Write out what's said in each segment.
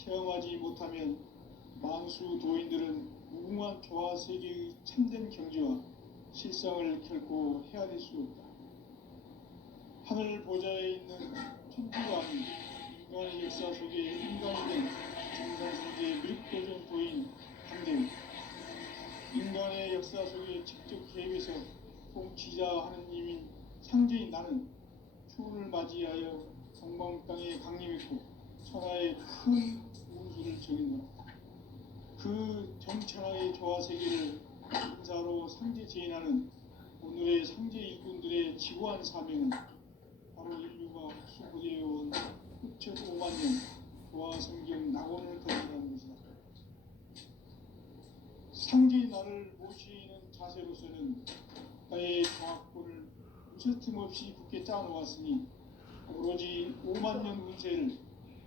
체험하지 못하면 만수 도인들은 무궁한 조화 세계의 참된 경지와 실상을 결코 헤아릴 수 없다. 하늘 보좌에 있는 천지왕이 인간의 역사 속에 인간이 된 정산성제 미륵도전 도인 한대우, 인간의 역사 속에 직접 개입해서 통치자 하느님인 상제인 나는 추운을 맞이하여 성방 땅에 강림했고 천하의 큰 운수를 정인노라. 그 정천하의 조화 세계를 인사로 상제 제인하는 오늘의 상제 일꾼들의 지구한 사명은 바로 인류가 수부되어온 흑천 5만 년 조화 성경 낙원을 건설하는 것이다. 상제의 나를 모시는 자세로서는 나의 과학권을 무쇠틈없이 굳게 짜놓았으니 오로지 5만 년 운세를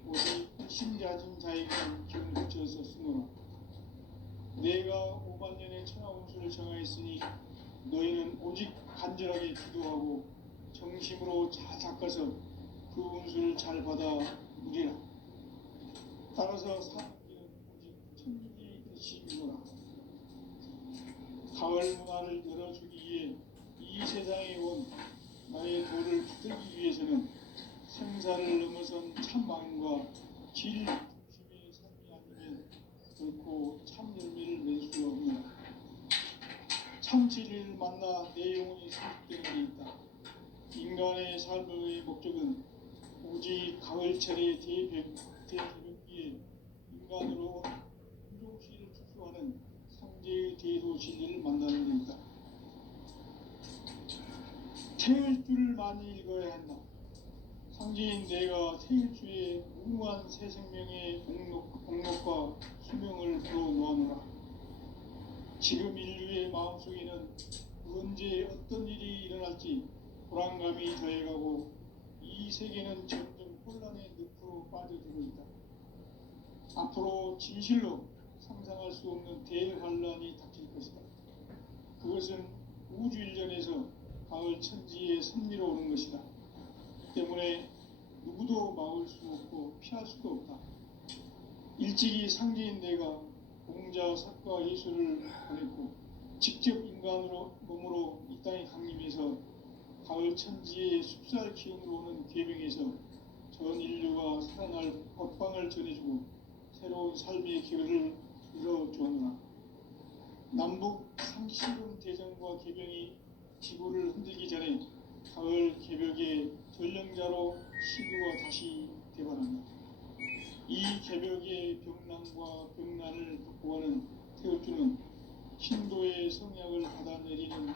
오직 핵심자진 자에게만 기운을 붙여서 쓰노라. 내가 5만 년의 천하 운수를 정하였으니 너희는 오직 간절하게 기도하고 정심으로 잘 닦아서 그 운수를 잘 받아 누리라. 따라서 사람들은 오직 천지 일심이노라. 가을 문화를 열어주기 위해 이 세상에 온 나의 도를 붙들기 위해서는 생사를 넘어선 참마음과 질 중심의 삶이 아니면 결코 참 열매를 맺을 수 없노라. 참 진리를 만나 내 영혼이 성숙되는 데 있다. 인간의 삶의 목적은 오직 가을철의 대개벽기에 인간으로 온 인종시를 추수하는 상제의 대도 진리를 만나는 데 있다. 태일주를 많이 읽어야 한다. 상제인 내가 태일주의 무궁한 새 생명의 공력과 수명을 풀어놓아노라. 지금 인류의 마음속에는 언제 어떤 일이 일어날지 불안감이 더해가고 이 세계는 점점 혼란의 늪으로 빠져들고 있다. 앞으로 진실로 상상할 수 없는 대환란이 닥칠 것이다. 그것은 우주 일전에서 가을 천지의 섭리로 오는 것이다. 때문에 누구도 막을 수 없고 피할 수도 없다. 일찍이 상제인 내가 공자, 사과, 예수를 보냈고 직접 인간으로 몸으로 이 땅에 강림해서 가을 천지의 숲살 기운으로 오는 계명에서 전 인류가 살아날 법방을 전해주고 새로운 삶의 기회를 열어주었노라. 남북 상시군 대전과 개병이 지구를 흔들기 전에 가을 개벽의 전령자로 시구가 다시 대발한다. 이 개벽의 병난과 병난을 극복하는 태울주는 신도의 성약을 받아내리는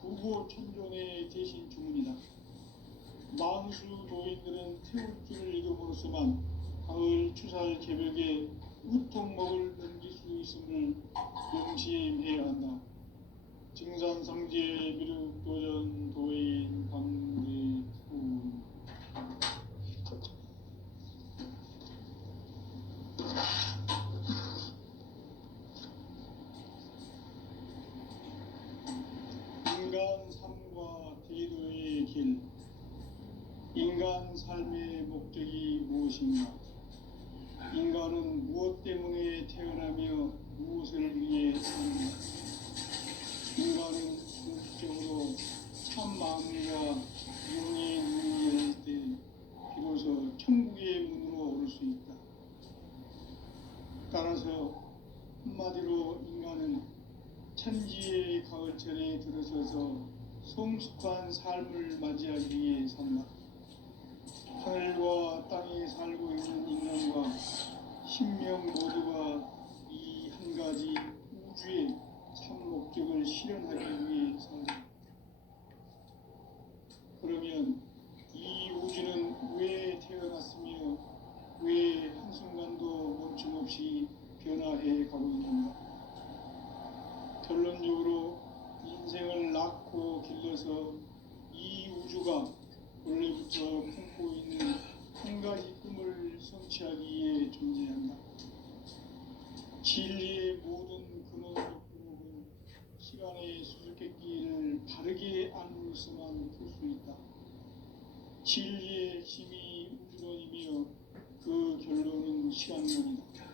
부고천존의 대신 주문이다. 만수 도인들은 태울주를 읽음으로써만 가을 추살 개벽의 우통목을 넘길 수 있음을 명심해야 한다. 증산상제 미륵도전 도인 강대구. 인간 삶과 대도의 길. 인간 삶의 목적이 무엇인가? 인간은 무엇 때문에 태어나며 무엇을 위해 사는가? 인간은 궁극적으로 참 마음과 영의 문을 열 때 비로소 천국의 문으로 오를 수 있다. 따라서 한마디로 인간은 천지의 가을철에 들어서서 성숙한 삶을 맞이하기 위해 산다. 하늘과 땅에 살고 있는 인간과 신명 모두가 이 한 가지 우주의 참 목적을 실현하기 위해 산다. 그러면 이 우주는 왜 태어났으며 왜 한순간도 멈춤없이 변화해 가고 있는가? 결론적으로 인생을 낳고 길러서 이 우주가 원래부터 품고 있는 한 가지 꿈을 성취하기 위해 존재한다. 진리의 모든 근원적 구목은 시간의 수수께끼를 바르게 안으로서만 풀 수 있다. 진리의 핵심이 우주론이며 그 결론은 시간론이다.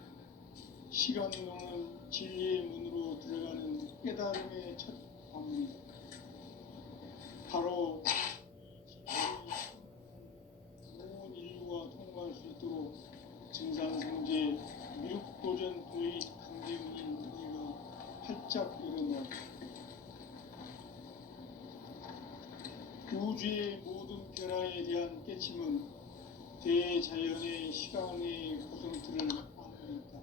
시간론은 진리의 문으로 들어가는 깨달음의 첫 관문이다. 바로 온 인류가 통과할 수 있도록 증산성제 미륵도전 도의 강대문인 우리가 활짝 열어놓았다. 우주의 모든 변화에 대한 깨침은 대자연의 시간의 구성틀을 안고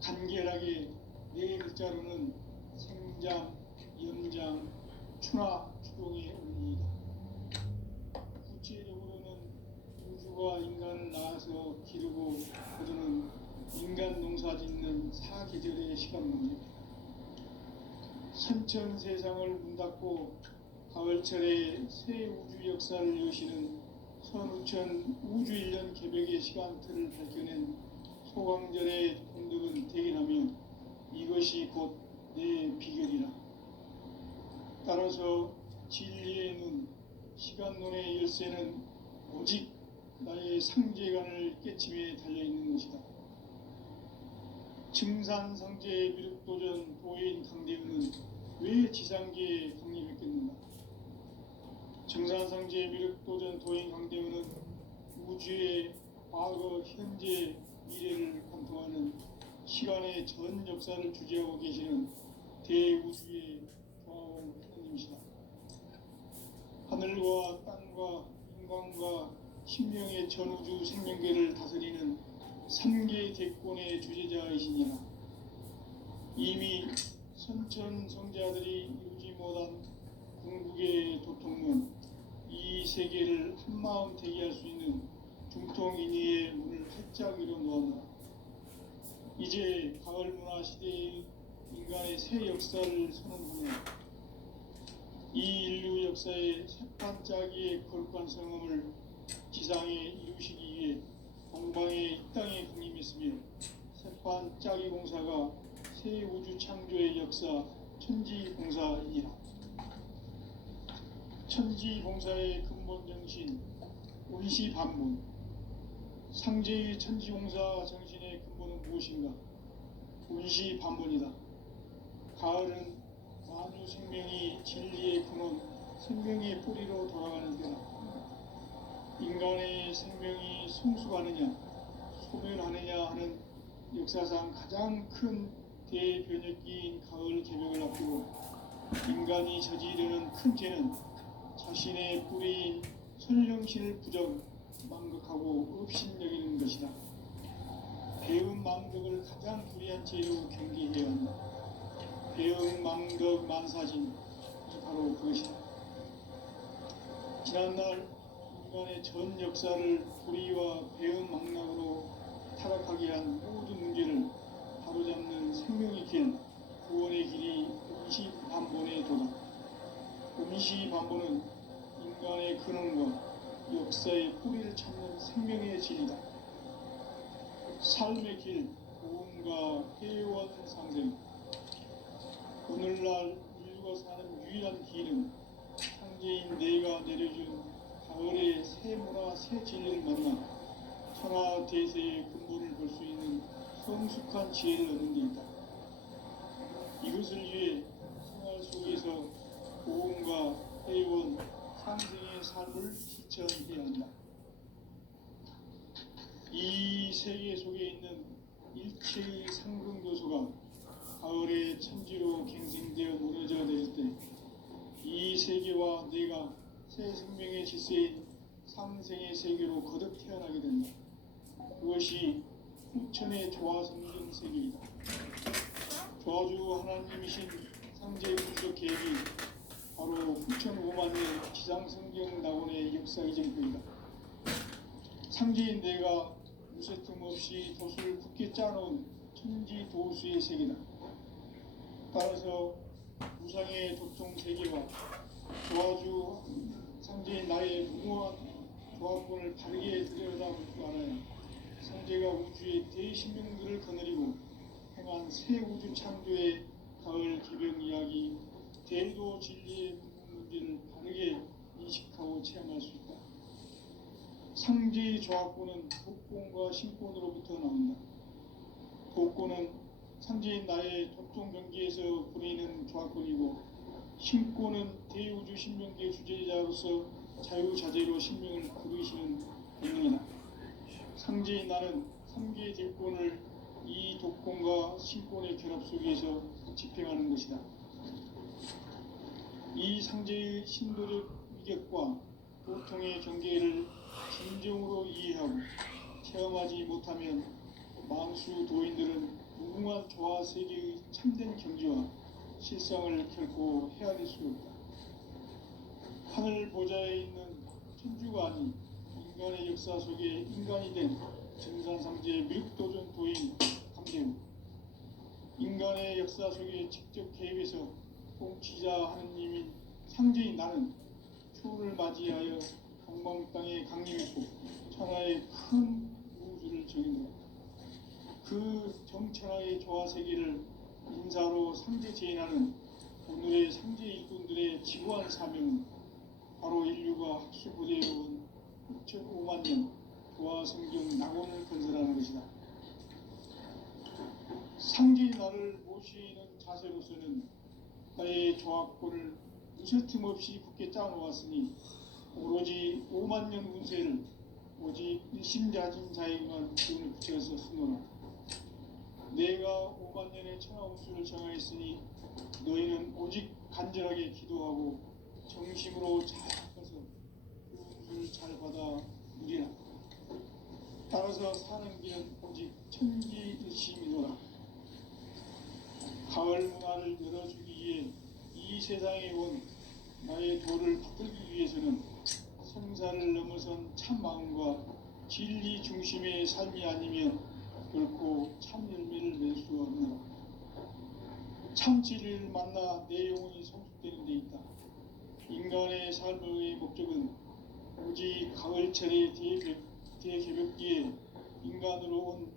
간결하게 네 글자로는 생장, 연장, 추나 추동의 원리이다. 구체적으로는 우주가 인간을 낳아서 기르고 거두는 인간 농사 짓는 사계절의 시간론이다. 선천 세상을 문 닫고 가을철에 새 우주 역사를 여시는 선우천 우주 1년 개벽의 시간틀을 밝혀낸 소강절의 공덕은 대견하며 이것이 곧 내 비결이라. 따라서 진리의 눈, 시간론의 열쇠는 오직 나의 상제관을 깨침에 달려있는 것이다. 증산상제 미륵도전 도인 강대은은 왜 지상계에 강림했겠는가? 증산상제 미륵도전 도인 강대은은 우주의 과거, 현재, 미래를 관통하는 시간의 전 역사를 주재하고 계시는 대우주의 조화원 하나님이시다. 하늘과 땅과 인간과 신명의 전우주 생명계를 다스리는 3개 대권의 주재자이시니라. 이미 선천성자들이 이루지 못한 궁극의 도통문, 이 세계를 한마음 대기할 수 있는 중통인의의 문을 활짝 열어놓았노라. 이제 가을 문화 시대의 인간의 새 역사를 선언하며 이 인류 역사의 새반짝이의 거룩한 성음을 지상에 이루시기 위해 동방의 이 땅에 강림했으며 새반짝이 공사가 새 우주 창조의 역사 천지봉사이니라. 천지봉사의 근본 정신 운시반문. 상제의 천지봉사 정신의 근본은 무엇인가? 운시반문이다. 가을은 만유 생명이 진리의 근원, 생명의 뿌리로 돌아가는 때다. 인간의 생명이 성숙하느냐, 소멸하느냐 하는 역사상 가장 큰 대변혁기인 가을 개벽을 앞두고 인간이 저지르는 큰 죄는 자신의 뿌리인 선령신을 부정, 망극하고 업신여기는 것이다. 배음 망덕을 가장 불의한 죄로 경계해야 한다. 배음 망덕 만사진이 바로 그것이다. 지난날 인간의 전 역사를 불의와 배음 망락으로 타락하게 한 모든 문제를 바로잡는 생명의 길, 구원의 길이 음시반본의 도다. 음시반본은 인간의 근원과 역사의 뿌리를 찾는 생명의 진리다. 삶의 길, 고음과 회원 상생. 오늘날 인류가 사는 유일한 길은 상제인 내가 내려준 가을의 새 문화, 새 진리를 만나 천하 대세의 근본을 볼 수 있는 성숙한 지혜를 얻는 데 있다. 이것을 위해 생활 속에서 고음과 회원, 상생의 삶을 실천해야 한다. 이 세계 속에 있는 일체의 상승교수가 가을의 천지로 갱생되어 무너져 내릴 때 이 세계와 내가 새 생명의 질서인 상생의 세계로 거듭 태어나게 된다. 그것이 후천의 조화성진 세계이다. 조화주 하나님이신 상제의 분석 계획이 바로 후천 5만년 지상성경 낙원의 역사이전표이다. 상제인 내가 무쇠틈 없이 돛을 굳게 짜놓은 천지 도수의 세계다. 따라서 무상의 도통 세계와 조화주 상제인 나의 무모한 조합권을 바르게 들여다볼 줄 알아야 상제가 우주의 대신명들을 거느리고 행한 새 우주 창조의 가을 개벽 이야기, 대도 진리의 문제를 바르게 인식하고 체험할 수 있다. 상제의 조합구는 독권과 신권으로부터 나온다. 독권은 상제인 나의 독종 경기에서 부리는 조합권이고, 신권은 대우주 신명기의 주제자로서 자유자재로 신명을 부르시는 권능이다. 상제인 나는 3개의 대권을 이 독권과 신권의 결합 속에서 집행하는 것이다. 이 상제의 신도적 위격과 보통의 경계를 진정으로 이해하고 체험하지 못하면 만수 도인들은 무궁한 조화 세계의 참된 경지와 실상을 결코 헤아릴 수 없다. 하늘 보좌에 있는 천주가 아닌 인간의 역사 속에 인간이 된 증산상제 미륵도전 도인 감대우, 인간의 역사 속에 직접 개입해서 통치자 하느님인 상제인 나는 초를 맞이하여 동방 땅에 강림했고 천하의 큰 우주를 정인다. 그 정천하의 조화 세계를 인사로 상제 제인하는 오늘의 상제 일꾼들의 지구한 사명은 바로 인류가 학수부대에 온 6,5만 년 조화 성경 낙원을 건설하는 것이다. 상제의 나를 모시는 자세로서는 나의 조합권을 무쇠틈 없이 굳게 짜놓았으니 오로지 5만 년 운세를 오직 일심자진 자에게만 기운을 붙여서 쓰노라. 내가 5만 년의 천하운수를 정하였으니 너희는 오직 간절하게 기도하고 정심으로 잘 닦아서 그 운수를 잘 받아 누리라. 따라서 사는 길은 오직 천지일심이노라. 가을 문화를 열어주기 위해 이 세상에 온 나의 도를 받들기 위해서는 성사를 넘어선 참 마음과 진리 중심의 삶이 아니면 결코 참 열매를 낼 수 없노라. 참 진리를 만나 내 영혼이 성숙되는 데 있다. 인간의 삶의 목적은 오직 가을철의 대개벽기에 인간으로 온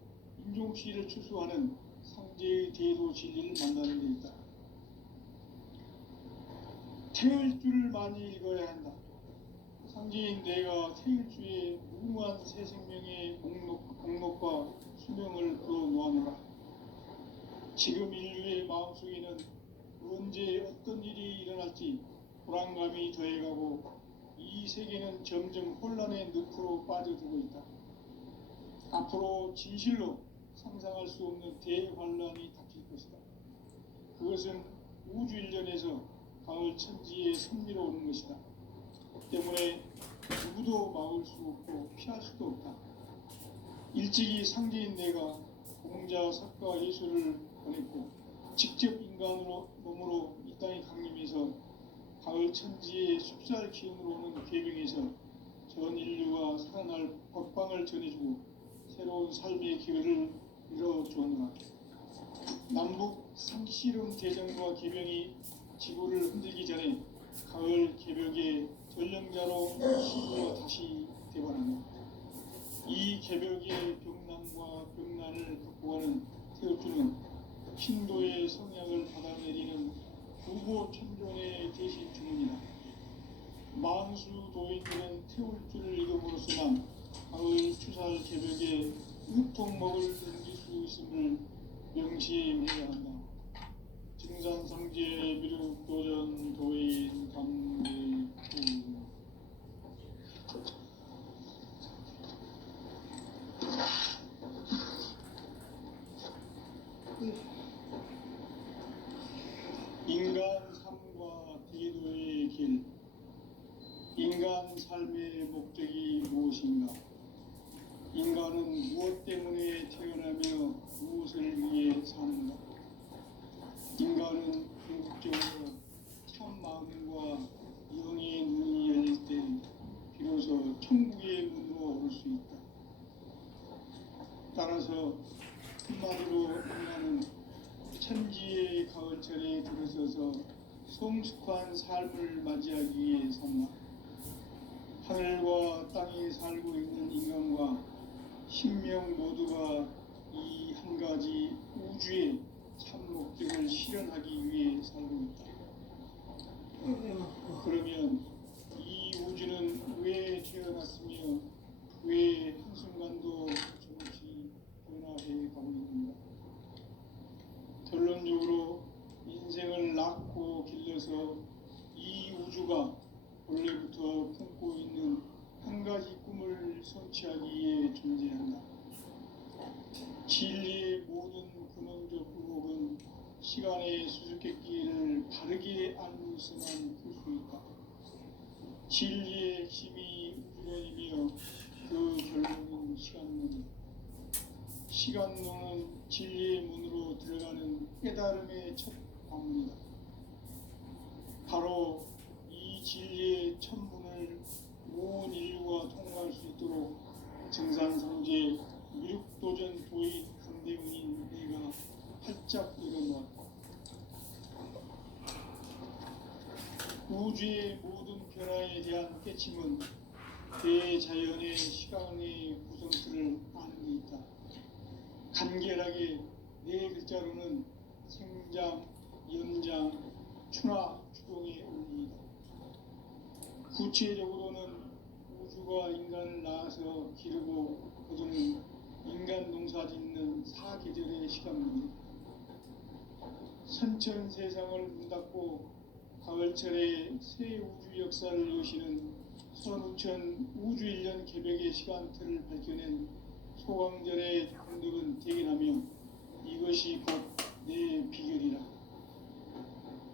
인종시를 추수하는 상제의 대도 진리를 만나는 데 있다. 태을주를 많이 읽어야 한다. 상제인 내가 태을주의 무궁한 새 생명의 목록과 수명을 풀어놓아노라. 지금 인류의 마음속에는 언제 어떤 일이 일어날지 불안감이 더해가고 이 세계는 점점 혼란의 늪으로 빠져들고 있다. 앞으로 진실로 상상할 수 없는 대환란이 닥칠 것이다. 그것은 우주 일전에서 가을 천지의 섭리로 오는 것이다. 때문에 누구도 막을 수 없고 피할 수도 없다. 일찍이 상제인 내가 공자, 석가, 예수를 보냈고 직접 인간으로 몸으로 이 땅에 강림해서 가을 천지의 숲살 기운으로 오는 계명에서 전 인류가 살아날 법방을 전해주고 새로운 삶의 기회를 이뤄주었노라. 남북 상씨름 대전과 계명이 지구를 흔들기 전에 가을 개벽의 전령자로 시구가 다시 되어나는 이 개벽의 병난과 병난을 극복하는 태울주는 신도의 성향을 받아내리는 구보 천존의 대신 주문이다. 만수 도인들은 태울주를 읽음으로써만 가을 추살 개벽의 으통목을 넘길 수 있음을 명시해야 한다. 증산상제 미륵도전 도인 감대구. 인간 삶과 대도의 길. 인간 삶의 목적이 무엇인가? 인간은 무엇 때문에 태어나며 무엇을 위해 사는가? 인간은 궁극적으로 참 마음과 영의 눈이 열릴 때 비로소 천국의 문으로 올 수 있다. 따라서 한마디로 인간은 천지의 가을철에 들어서서 성숙한 삶을 맞이하기 위해 산다. 하늘과 땅에 살고 있는 인간과 신명 모두가 이 한 가지 우주의 참 목적을 실현하기 위해 살고 있다. 그러면 이 우주는 왜 태어났으며 왜 한순간도 조금씩 변화해 가고 있는가. 결론적으로 인생을 낳고 길러서 이 우주가 원래부터 품고 있는 한 가지 꿈을 성취하기 위해 존재한다. 진리의 모든 근원적 의혹은 시간의 수수께끼를 바르게 알고서만 풀 수 있다. 진리의 핵심이 우주론이며 그 결론은 시간론이다. 시간론은 진리의 문으로 들어가는 깨달음의 첫 방문이다. 바로 이 진리의 첫 문을 온 인류가 통과할 수 있도록 증산성제 미륵도전 도의 강대문인 내가 활짝 열어놓았다. 우주의 모든 변화에 대한 깨침은 대자연의 시간의 구성틀을 아는 데 있다. 간결하게 네 글자로는 생장, 연장, 추나 추동의 원리이다. 구체적으로는 우주가 인간을 낳아서 기르고 거두는 인간 농사 짓는 사계절의 시간문이다. 선천 세상을 문닫고 가을철에 새 우주 역사를 여시는 선우천 우주 1년 개벽의 시간틀을 밝혀낸 소강절의 공덕은 대견하며 이것이 곧 내 비결이라.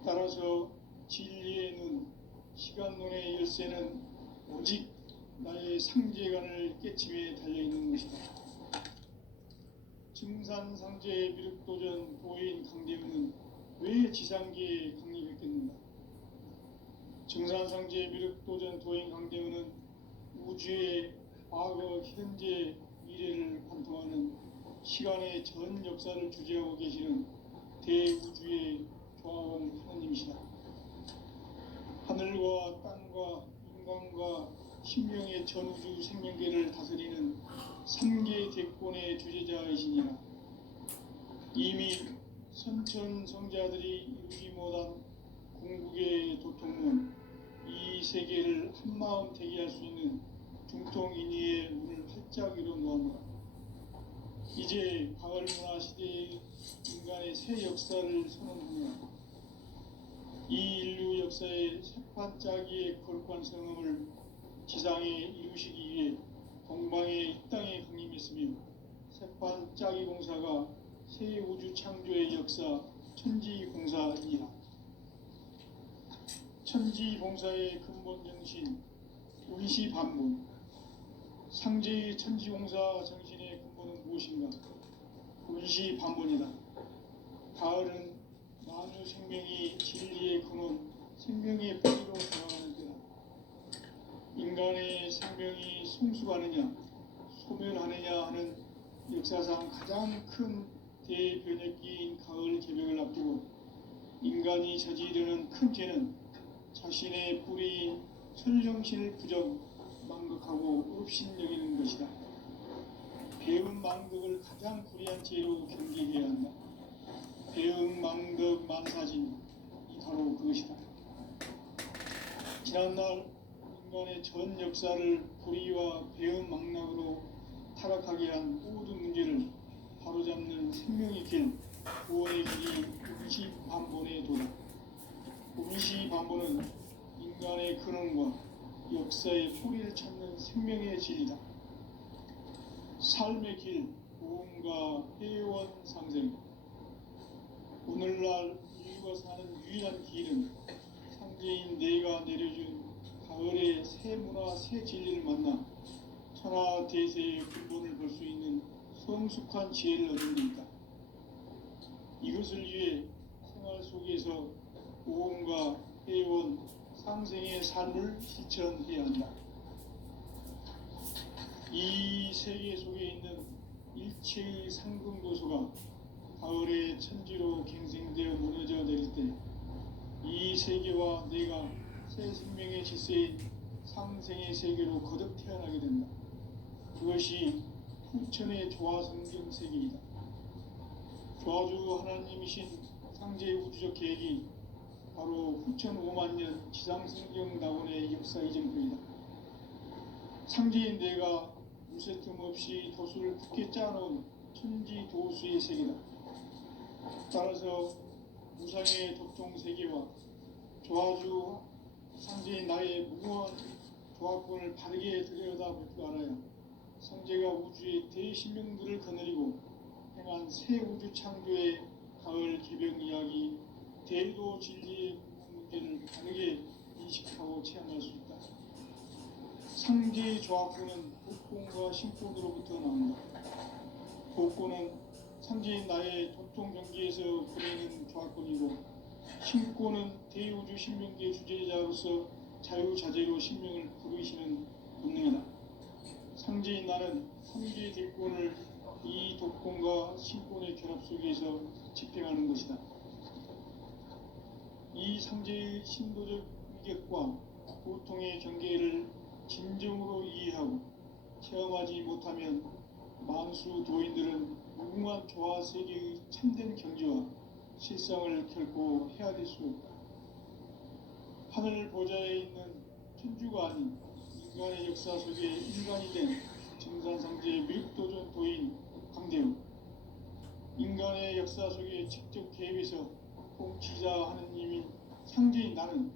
따라서 진리의 눈, 시간론의 열쇠는 오직 나의 상제관을 깨침에 달려있는 것이다. 증산상제의 미륵도전 도인 강대문은 왜 지상계에 강림했겠는가? 증산상제의 미륵도전 도인 강대문은 우주의 과거, 현재, 미래를 관통하는 시간의 전 역사를 주재하고 계시는 대우주의 조화원 하나님이시다. 하늘과 땅과 인간과 신명의 전우주 생명계를 다스리는 3개 대권의 주제자이시니라. 이미 선천 성자들이 이루지 못한 궁극의 도통문, 이 세계를 한마음 되게 할 수 있는 중통인의의 문을 활짝 열어놓았노라. 이제 가을 문화 시대의 인간의 새 역사를 선언하며 이 인류 역사의 새판짜기의 거룩한 성음을 지상에 이루시기 위해 동방의 이 땅에 강림했으며 새판짜기 공사가 새 우주 창조의 역사 천지공사이라. 천지공사의 근본 정신 운시반문, 상제의 천지공사 정신의 근본은 무엇인가? 운시반문이다. 가을은 만유 생명이 진리의 근원, 생명의 뿌리로 돌아가는 때다. 인간의 생명이 성숙하느냐, 소멸하느냐 하는 역사상 가장 큰 대변혁기인 가을 개벽을 앞두고 인간이 저지르는 큰 죄는 자신의 뿌리인 천정신을 부정, 망극하고 업신여기는 것이다. 배은 망덕을 가장 불의한 죄로 경계해야 한다. 배은 망덕 만사진, 이 바로 그것이다. 지난날 인간의 전 역사를 불의와 배은 망락으로 타락하게 한 모든 문제를 바로잡는 생명의 길, 구원의 길이 운시반본의 도다. 운시반본은 인간의 근원과 역사의 뿌리를 찾는 생명의 진리다. 삶의 길, 보험과 회원 상생. 오늘날 인류가 사는 유일한 길은 상제인 내가 내려준 가을의 새 문화, 새 진리를 만나 천하 대세의 근본을 볼 수 있는 성숙한 지혜를 얻는 데 있다. 이것을 위해 생활 속에서 보험과 회원, 상생의 삶을 실천해야 한다. 이 세계 속에 있는 일체의 상금도서가 가을의 천지로 갱생되어 무너져 내릴 때 이 세계와 내가 새 생명의 질서인 상생의 세계로 거듭 태어나게 된다. 그것이 후천의 조화성경 세계이다. 조화주 하나님이신 상제의 우주적 계획이 바로 후천 5만 년 지상성경 낙원의 역사 이전표이다. 상제인 내가 무쇠 틈 없이 도수를 굳게 짜놓은 천지 도수의 세계다. 따라서 무상의 도통 세계와 조화주 상제인 나의 무궁한 조합권을 바르게 들여다볼 줄 알아야 성제가 우주의 대신명들을 거느리고 행한 새 우주 창조의 가을 개병 이야기, 대도 진리의 문제를 바르게 인식하고 체험할 수 있다. 상제의 조합권은 복권과 신권으로부터 나온다. 복권은 상제인 나의 도통 경계에서 보내는 조합권이고, 신권은 대우주 신명계의 주제자로서 자유자재로 신명을 부르시는 본능이다. 상제인 나는 삼계의 대권을 이 독권과 신권의 결합 속에서 집행하는 것이다. 이 상제의 신도적 위격과 고통의 경계를 진정으로 이해하고 체험하지 못하면 만수 도인들은 무궁한 조화 세계의 참된 경지와 실상을 결코 헤아릴 수 없다. 하늘 보좌에 있는 천주가 아닌 인간의 역사 속에 인간이 된 정산상제의 밀도전 도인 강대우, 인간의 역사 속에 직접 개입해서 통치자 하느님인 상제인 나는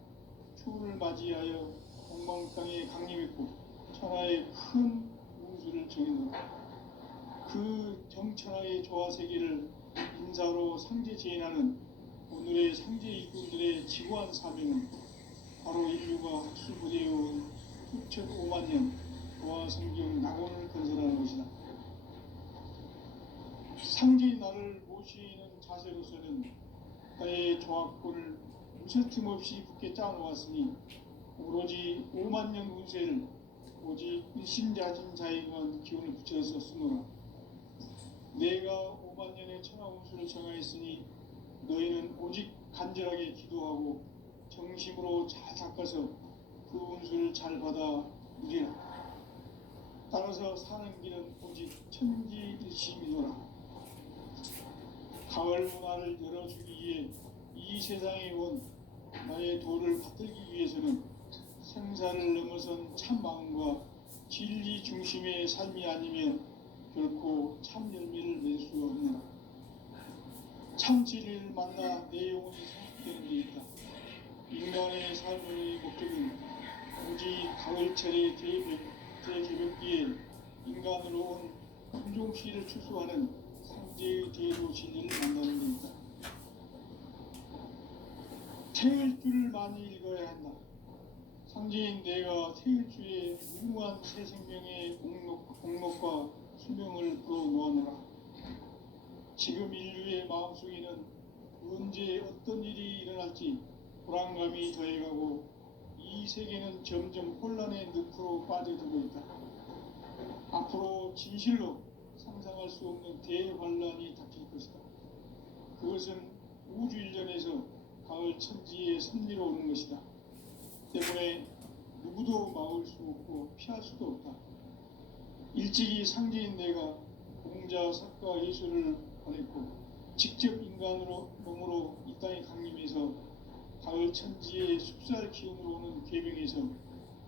초를 맞이하여 동방 땅에 강림했고 천하의 큰 운수를 정해놓았다. 그 정천하의 조화 세계를 인사로 상제 제인하는 오늘의 상제 일꾼들의 지구한 사명은 바로 인류가 학술부대해온 수천 5만 년 도화 성경 낙원을 건설하는 것이다. 상제인 나를 모시는 자세로서는 나의 조합권을 무쇠 틈 없이 굳게 짜놓았으니 오로지 5만 년 운세를 오직 일심자진 자에게만 기운을 붙여서 쓰노라. 내가 5만 년의 천하 운수를 정하였으니 너희는 오직 간절하게 기도하고 정심으로 잘 닦아서 그 운수를 잘 받아 누리라. 따라서 사는 길은 오직 천지일심이노라. 가을 문화를 열어주기 위해 이 세상에 온 나의 도를 받들기 위해서는 생사를 넘어선 참 마음과 진리 중심의 삶이 아니면 결코 참 열매를 낼 수 없느라. 참 진리를 만나 내 영혼이 성숙되는 데 있다. 인간의 삶의 목적은 오직 가을철의 대개벽기에 인간으로 온 품종시를 추수하는 상제의 대도 진리를 만나는 데 있다. 태일주를 많이 읽어야 한다. 상제인 내가 태일주의 무궁한 새 생명의 공록과 수명을 불어놓아노라. 지금 인류의 마음속에는 언제 어떤 일이 일어날지 불안감이 더해가고 이 세계는 점점 혼란의 늪으로 빠져들고 있다. 앞으로 진실로 상상할 수 없는 대환란이 닥칠 것이다. 그것은 우주 일전에서 가을 천지의 섭리로 오는 것이다. 때문에 누구도 막을 수 없고 피할 수도 없다. 일찍이 상제인 내가 공자, 석가, 예수를 보냈고 직접 인간으로 몸으로 이 땅에 강림해서 가을 천지의 숲살 기운으로 오는 계병에서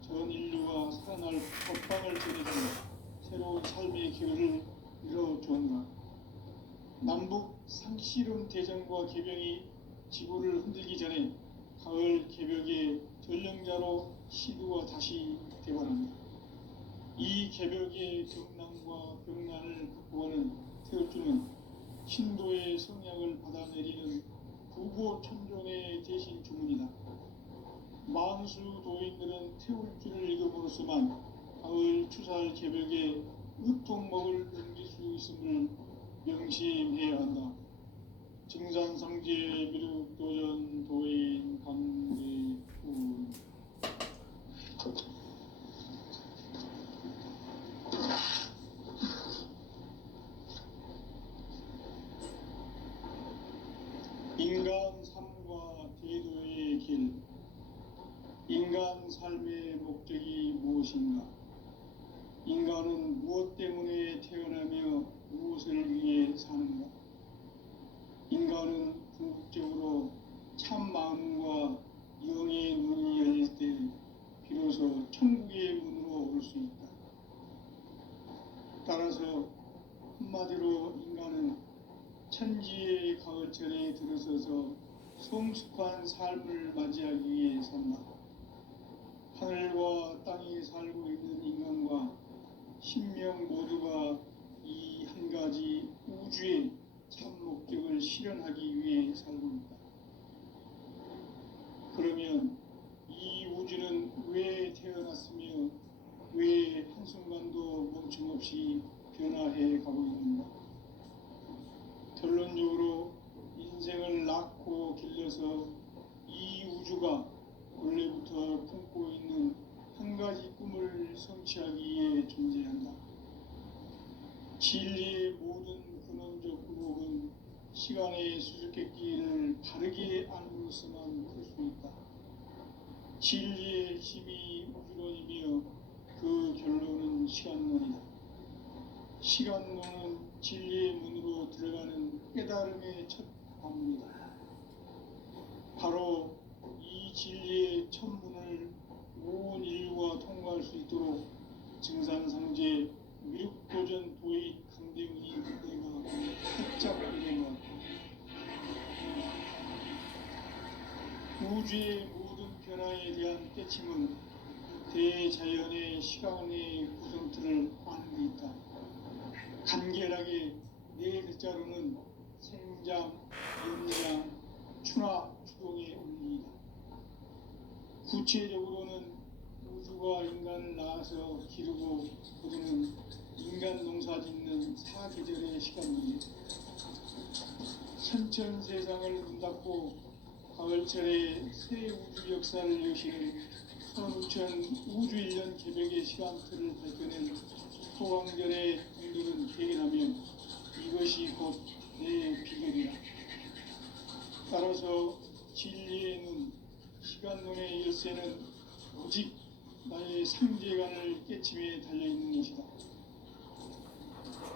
전 인류가 살아날 법방을 전해주는 새로운 삶의 기회를 이뤄주었노라. 남북 상시론 대전과 계병이 지구를 흔들기 전에 가을 개벽의 전령자로 시두가 다시 대발합니다. 이 개벽의 경난과 병난을 극복하는 태울주는 신도의 성향을 받아내리는 부고천종의 대신 주문이다. 만수 도인들은 태울주를 읽음으로써만 가을 추살 개벽의 으통목을 넘길 수 있음을 명심해야 한다. 증산상제 미륵도전 도인 강대훈. 인간 삶과 대도의 길. 인간 삶의 목적이 무엇인가? 인간은 무엇 때문에 태어나며 무엇을 위해 사는가? 인간은 궁극적으로 참 마음과 영의 눈이 열릴 때 비로소 천국의 문으로 올 수 있다. 그래서 인간은 천지의 가을철에 들어서서 성숙한 삶을 맞이하기 위해 산다. 하늘과 땅에 살고 있는 인간과 신명 모두가 이 한 가지 우주의 참 목적을 실현하기 위해 살고 있다. 그러면 이 우주는 왜 태어났으며 왜 한순간도 멈춤없이 변화해 가고 있는가? 결론적으로 인생을 낳고 길러서 이 우주가 원래부터 품고 있는 한 가지 꿈을 성취하기 위해 존재한다. 진리의 모든 근원적 의혹은 시간의 수수께끼를 바르게 알므로서만 풀 수 있다. 진리의 힘이 우주론이며 그 결론은 시간론이다. 시간론은 진리의 문으로 들어가는 깨달음의 첫 관문이다. 바로 이 진리의 첫 문을 온 인류가 통과할 수 있도록 증산상제 미륵도전 도의 강대문이 내가 활짝 열어놓았다. 우주의 모든 변화에 대한 깨침은 대자연의 시간의 구성틀을 아는 데 있다. 간결하게 네 글자로는 생장, 연장, 추나 추동의 원리이다. 구체적으로는 우주가 인간을 낳아서 기르고 거두는 인간 농사 짓는 사계절의 시간입니다. 선천 세상을 문 닫고 가을철에 새 우주 역사를 여시는 선우천 우주 1년 개벽의 시간틀을 밝혀낸 소강절의 분들은 대견하면 이것이 곧 내 비결이다. 따라서 진리의 눈, 시간론의 열쇠는 오직 나의 상제관을 깨침에 달려있는 것이다.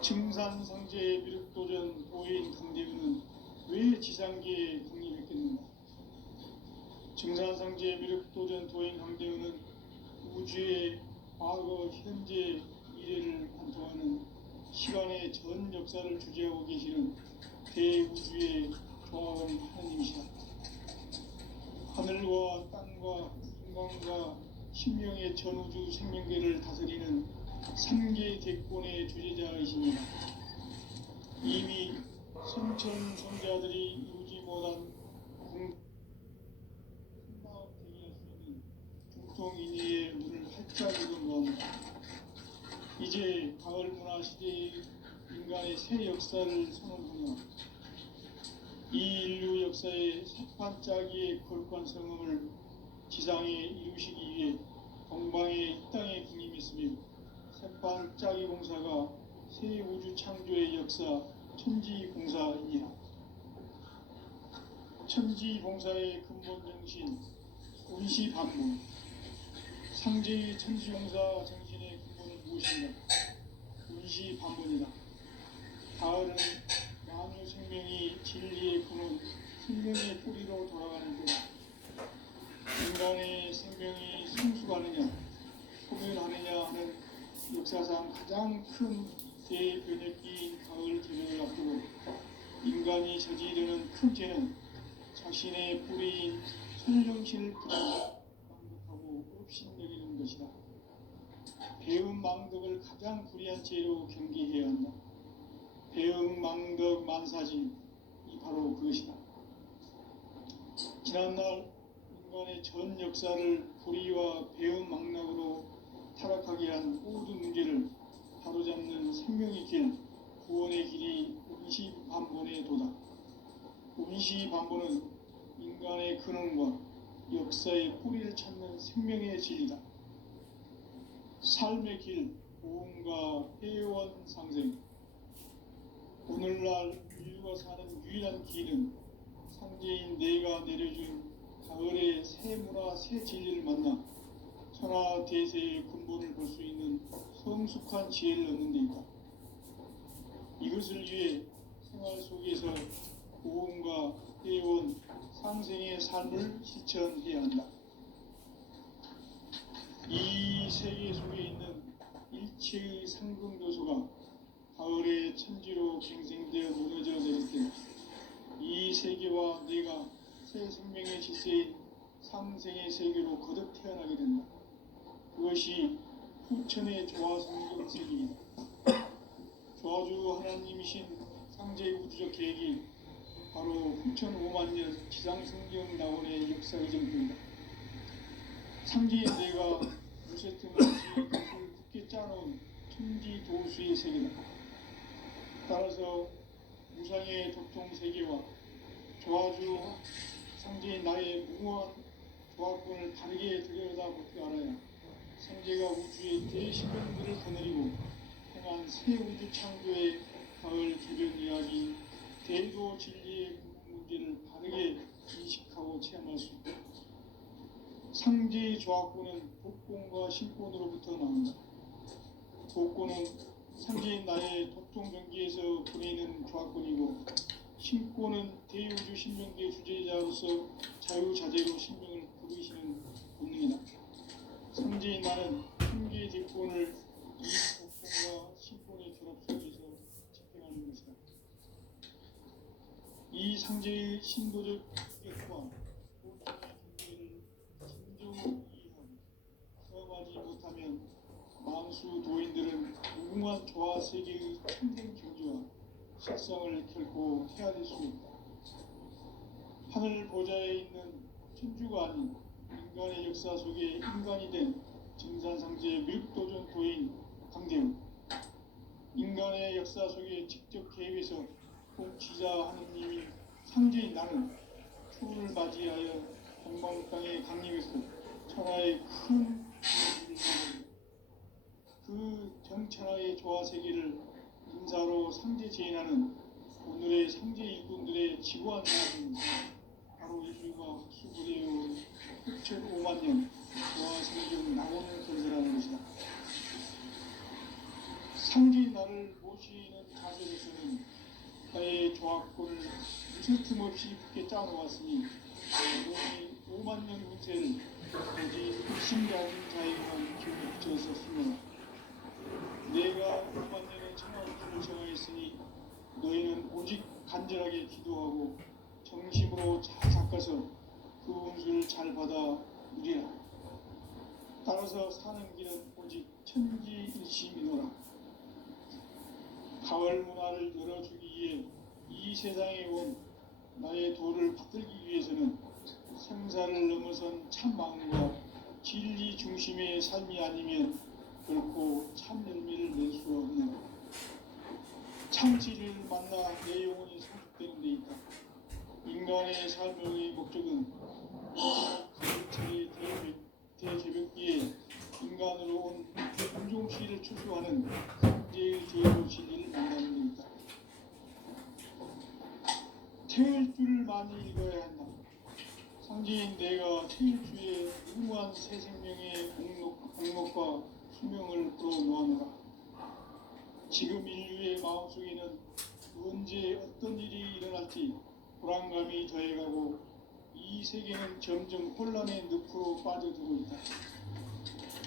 증산상제의 미륵도전 도인 강대우는 왜 지상계에 강림했겠는가? 증산상제의 미륵도전 도인 강대우는 우주의 과거, 현재, 미래를 관통하는 시간의 전 역사를 주재하고 계시는 대우주의 조화원 하나님이시다. 하늘과 땅과 인간과 신명의 전우주 생명계를 다스리는 3계 대권의 주제자이십니다. 이미 선천성자들이 이루지 못한 큰마음 대기할 수 있는 중통인의의 문을 활짝 열어놓았다. 이제 가을 문화 시대의 인간의 새 역사를 선언하며 이 인류 역사의 새반짝이의 거룩한 성음을 지상에 이루시기 위해 동방의 이 땅에 군림했으며 새반짝이 공사가 새 우주 창조의 역사 천지봉사이니라. 천지봉사의 근본 정신 운시반문, 상제의 천지봉사 정신의 근본은 무엇인가? 운시반문이다. 가을은 만유 생명이 진리의 근원, 생명의 뿌리로 돌아가는 때다. 인간의 생명이 성숙하느냐, 소멸하느냐 하는 역사상 가장 큰 대변혁기인 가을 개벽을 앞두고 인간이 저지르는 큰 죄는 자신의 뿌리인 선정신을 망독하고 업신여기는 것이다. 배움 망덕을 가장 불의한 죄로 경계해야 한다. 배움 망덕 만사진이 바로 그것이다. 지난날 인간의 전 역사를 불의와 배움 망락으로 타락하게 한 모든 문제를 바로잡는 생명의 길, 구원의 길이 운시반본의 도다. 운시반본은 인간의 근원과 역사의 뿌리를 찾는 생명의 진리다. 삶의 길, 보험과 회원 상생. 오늘날 인류가 사는 유일한 길은 상제인 내가 내려준 가을의 새 문화, 새 진리를 만나 천하 대세의 근본을 볼 수 있는 성숙한 지혜를 얻는 데 있다. 이것을 위해 생활 속에서 보험과 회원, 상생의 삶을 실천해야 한다. 이 세계 속에 있는 일체의 상승 요소가 가을의 천지로 갱생되어 무너져 내릴 때 이 세계와 내가 새 생명의 질서인 상생의 세계로 거듭 태어나게 된다. 그것이 후천의 조화 성경 세계이다. 조화주 하나님이신 상제 우주적 계획이 바로 후천 5만 년 지상 성경 낙원의 역사의 전부이다. 상제인 내가 무쇠 틈 없이 굳게 짜놓은 천지 도수의 세계다. 따라서 무상의 도통 세계와 조화주 상제인 나의 무모한 조화권을 바르게 들여다볼 줄 알아야 상제가 우주의 대신령들을 거느리고 행한 새 우주 창조의 가을 개변 이야기 대도 진리의 문제를 바르게 인식하고 체험할 수 있다. 상제의 조화권은 복권과 신권으로부터 나온다. 복권은 상제인 나의 도통 경기에서 보내는 조화권이고 신권은 대우주 신명계의 주제자로서 자유자재로 신명을 부르시는 본능이다. 상제인 나는 한계의 대권을 이 복권과 신권의 결합 속에서 집행하는 것이다. 이 상제의 신도적 격과 본능의 경계를 진정으로 이해하고 수험하지 못하면 만수 도인들은 무궁한 조화 세계의 평생 경지와 실상을 결코 헤아릴 수 없다. 하늘 보좌에 있는 천주가 아닌 인간의 역사 속에 인간이 된 증산상제의 밀도전 도인 강대우, 인간의 역사 속에 직접 개입해서 통치자 하느님이 상제인 나는 추운을 맞이하여 동방 땅에 강림해서 천하의 큰 그 정천하의 조화 세계를 인사로 상제 제인하는 오늘의 상제 일꾼들의 지구한 나라는 바로 인류가 수부되어온 흑천 5만 년 조화 성경 낙원을 건설하는 것이다. 상제인 나를 모시는 자세로서는 나의 조화권을 무슨 틈 없이 굳게 짜놓았으니 오늘 5만 년 운세를 오직 신자인 자에게만 기울여 주었으며 내가 5만 년의 천하우주를 정하였으니 너희는 오직 간절하게 기도하고 정심으로 잘 닦아서 그 운수를 잘 받아 누리라. 따라서 사는 길은 오직 천지일심이노라. 가을 문화를 열어주기 위해 이 세상에 온 나의 도를 받들기 위해서는 생사를 넘어선 참 마음과 진리 중심의 삶이 아니면 결코 참 열매를 낼 수 없는 참지를 만나 내 영혼이 성숙되는 데 있다. 인간의 삶의 목적은 가을철의 대개벽기에 인간으로 온 공종시를 추수하는 상제의 제도 진리를 만나는 데 있다. 태일주를 많이 읽어야 한다. 상제인 내가 태일주의 무궁한 새 생명의 공목과 수명을 불어놓아노라. 지금 인류의 마음속에는 언제 어떤 일이 일어날지 불안감이 더해가고 이 세계는 점점 혼란의 늪으로 빠져들고 있다.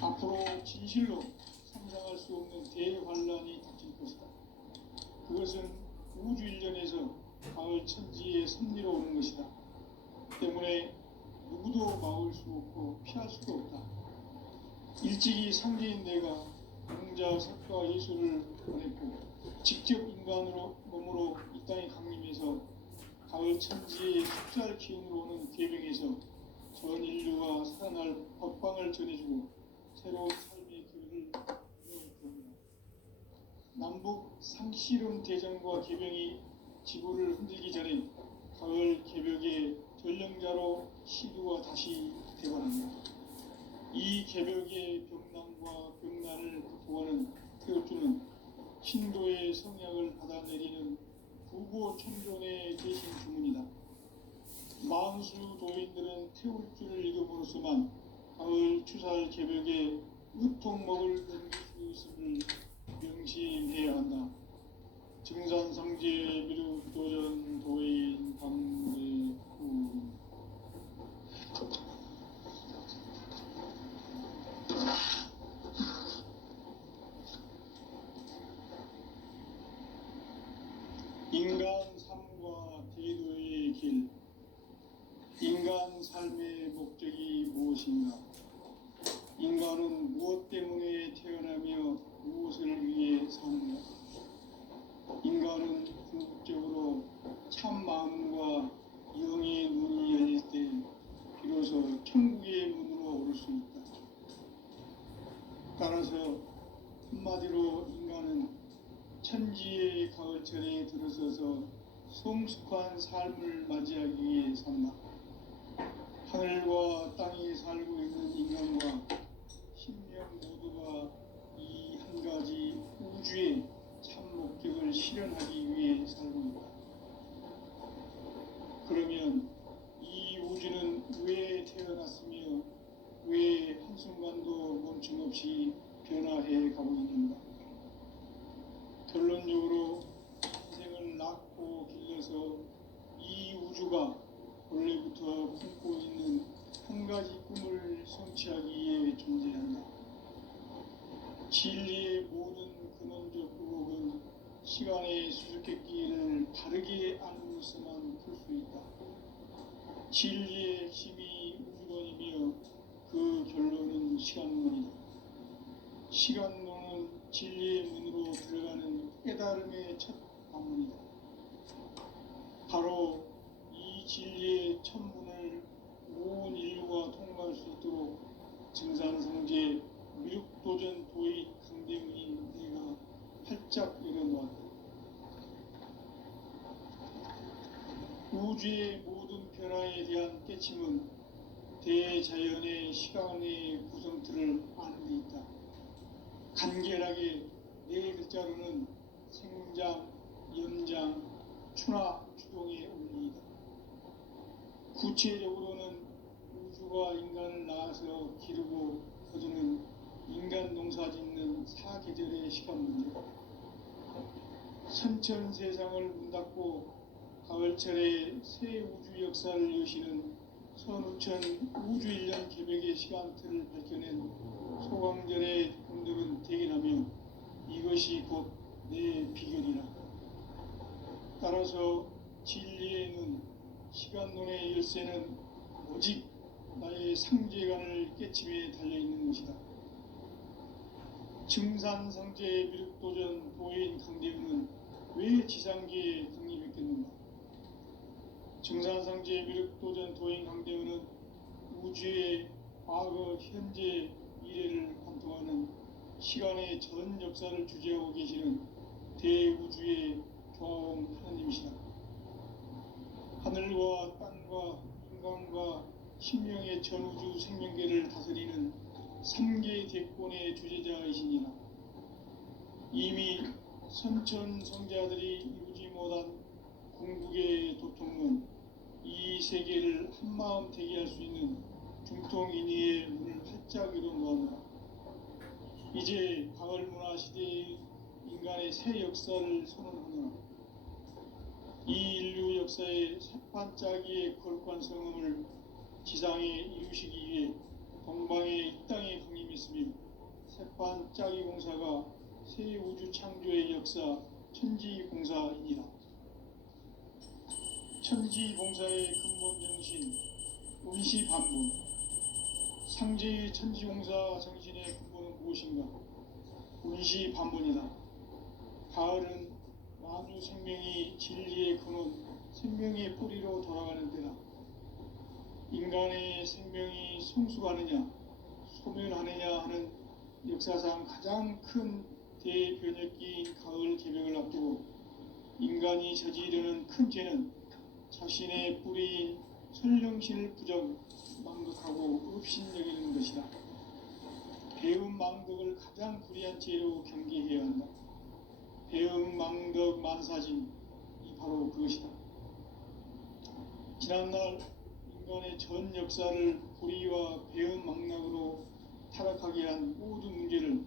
앞으로 진실로 상상할 수 없는 대환란이 닥칠 것이다. 그것은 우주 일련에서 가을 천지의 섭리로 오는 것이다. 때문에 누구도 막을 수 없고 피할 수도 없다. 일찍이 상제인 내가 공자, 석가, 예수를 보냈고 직접 인간으로 몸으로 이 땅에 강림해서 가을 천지의 숫살 기운으로 오는 계명에서 전 인류가 살아날 법방을 전해주고 새로운 삶의 길을 열어줍니다. 남북 상씨름 대전과 개병이 지구를 흔들기 전에 가을 개벽의 전령자로 시두가 다시 대관합니다. 이 개벽의 병난과 병난을 극복하는 태엽주는 신도의 성약을 받아내리는 부고 천존의 대신 주문이다. 만수 도인들은 태울주를 읽음으로써만 가을 추살 개벽에 으통먹을 넘길 수 있음을 명심해야 한다. 증산상제 미륵도전 도인 강대후 인간 삶과 대도의 길, 인간 삶의 목적이 무엇인가? 인간은 무엇 때문에 태어나며 무엇을 위해 사는가? 인간은 궁극적으로 참 마음과 영의 문이 열릴 때 비로소 천국의 문으로 오를 수 있다. 따라서 한마디로 인간은 천지의 가을철에 들어서서 성숙한 삶을 맞이하기 위해 산다. 하늘과 땅에 살고 있는 인간과 신명 모두가 이 한 가지 우주의 참 목적을 실현하기 위해 살고 있다. 그러면 이 우주는 왜 태어났으며 왜 한순간도 멈춤없이 변화해 가고 있는가? 결론적으로 인생을 낳고 길러서 이 우주가 원래부터 품고 있는 한 가지 꿈을 성취하기 위해 존재한다. 진리의 모든 근원적 의혹은 시간의 수수께끼를 바르게 알므로서만 풀 수 있다. 진리의 핵심이 우주론이며 그 결론은 시간론이다. 시간론은 진리의 문으로 들어가는 깨달음의 첫 방문이다. 바로 이 진리의 첫 문을 온 인류가 통과할 수 있도록 증산성제 미륵도전 도의 강대문인 내가 활짝 열어놓았다. 우주의 모든 변화에 대한 깨침은 대자연의 시간의 구성틀을 아는 데 있다. 간결하게 네 글자로는 생장, 연장, 추나 추동의 원리이다. 구체적으로는 우주가 인간을 낳아서 기르고 거두는 인간 농사 짓는 사계절의 시간 문제다. 선천 세상을 문 닫고 가을철에 새 우주 역사를 여시는 선우천 우주 1년 개벽의 시간틀을 밝혀낸 소강절의 꿈들은 대견하며 이것이 곧 내 비결이라. 따라서 진리의 눈, 시간론의 열쇠는 오직 나의 상제관을 깨침에 달려있는 것이다. 증산성제 미륵도전 도인 강대문은 왜 지상계에 강림했겠는가? 증산성제 미륵도전 도인 강대문은 우주의 과거, 현재, 미래를 관통하는 시간의 전 역사를 주재하고 계시는 대우주의 교황 하나님이시다. 하늘과 땅과 인간과 신명의 전우주 생명계를 다스리는 3개 대권의 주제자이시니라. 이미 선천성자들이 이루지 못한 궁극의 도통은 이 세계를 한마음 대기할 수 있는 중통인의의 문을 활짝 열어놓았노라. 이제 가을문화 시대의 인간의 새 역사를 선언하노라. 이 인류 역사의 새반짝이의 거룩한 성음을 지상에 이루시기 위해 동방의 이 땅에 강림했으며 새반짝이 공사가 새 우주 창조의 역사 천지공사이니라. 천지공사의 근본 정신 운시반문. 상제의 천지공사 정신의 근본은 무엇인가? 운시반문이다. 가을은 만유 생명이 진리의 근원, 생명의 뿌리로 돌아가는 때다. 인간의 생명이 성숙하느냐, 소멸하느냐 하는 역사상 가장 큰 대변혁기인 가을 개벽을 앞두고 인간이 저지르는 큰 죄는 자신의 뿌리인 설령신을 망극하고 업신여기는 것이다. 배움 망덕을 가장 불의한 죄로 경계해야 한다. 배움 망덕 만사진, 이 바로 그것이다. 지난날 인간의 전 역사를 불의와 배움 망락으로 타락하게 한 모든 문제를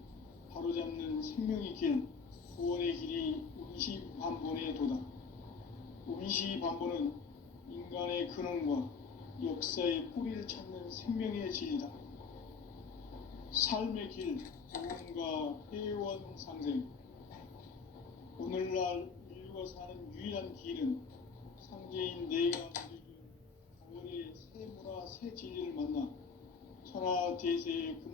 바로잡는 생명의 길, 구원의 길이 운시반본의 도다. 운시반본은 인간의 근원과 역사의 뿌리를 찾는 생명의 진리다. 삶의 길, 구원과 회원 상생. 오늘날 인류 살고 사는 유일한 길은 상제인 내가 우리를 5월의 새 문화 새 진리를 만나 천하 대세의 근본